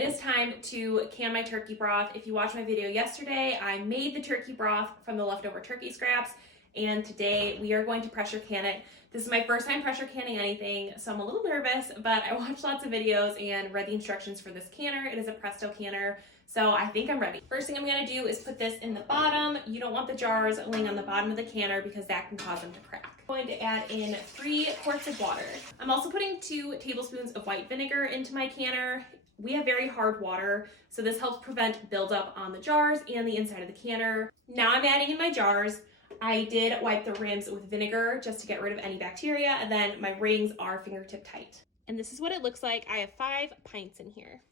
It is time to can my turkey broth. If you watched my video yesterday, I made the turkey broth from the leftover turkey scraps, and today we are going to pressure can it. This is my first time pressure canning anything, so I'm a little nervous, but I watched lots of videos and read the instructions for this canner. It is a Presto canner, so I think I'm ready. First thing I'm gonna do is put this in the bottom. You don't want the jars laying on the bottom of the canner because that can cause them to crack. I'm going to add in 3 quarts of water. I'm also putting 2 tablespoons of white vinegar into my canner. We have very hard water, so this helps prevent buildup on the jars and the inside of the canner. Now I'm adding in my jars. I did wipe the rims with vinegar just to get rid of any bacteria, and then my rings are fingertip tight. And this is what it looks like. I have 5 pints in here.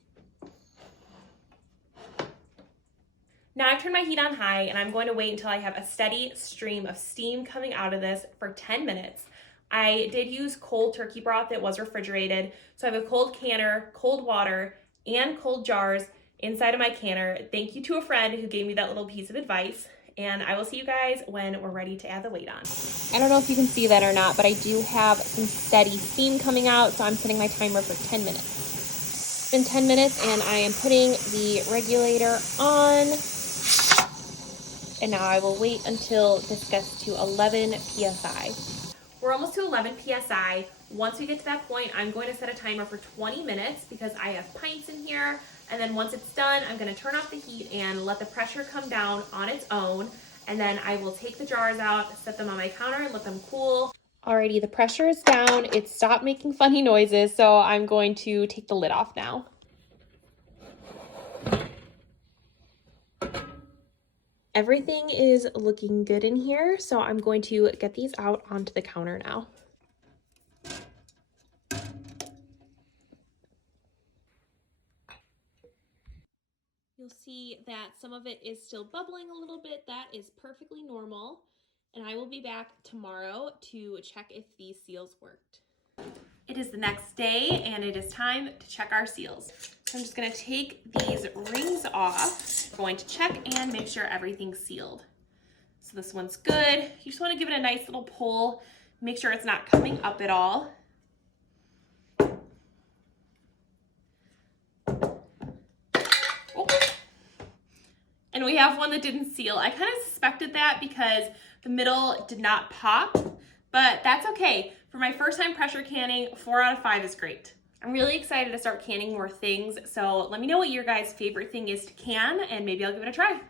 Now I've turned my heat on high, and I'm going to wait until I have a steady stream of steam coming out of this for 10 minutes. I did use cold turkey broth that was refrigerated, so I have a cold canner, cold water, and cold jars inside of my canner. Thank you to a friend who gave me that little piece of advice, and I will see you guys when we're ready to add the weight on. I don't know if you can see that or not, but I do have some steady steam coming out, so I'm setting my timer for 10 minutes. It's been 10 minutes, and I am putting the regulator on, and now I will wait until this gets to 11 psi. We're almost to 11 psi. Once we get to that point, I'm going to set a timer for 20 minutes because I have pints in here. And then once it's done, I'm going to turn off the heat and let the pressure come down on its own. And then I will take the jars out, set them on my counter, and let them cool. Alrighty, the pressure is down. It stopped making funny noises, so I'm going to take the lid off now. Everything is looking good in here, so I'm going to get these out onto the counter now. You'll see that some of it is still bubbling a little bit. That is perfectly normal. And I will be back tomorrow to check if these seals worked. It is the next day, and it is time to check our seals. So I'm just gonna take these rings off. I'm going to check and make sure everything's sealed. So this one's good. You just wanna give it a nice little pull. Make sure it's not coming up at all. Oh. And we have one that didn't seal. I kind of suspected that because the middle did not pop, but that's okay. For my first time pressure canning, 4 out of 5 is great. I'm really excited to start canning more things, so let me know what your guys' favorite thing is to can, and maybe I'll give it a try.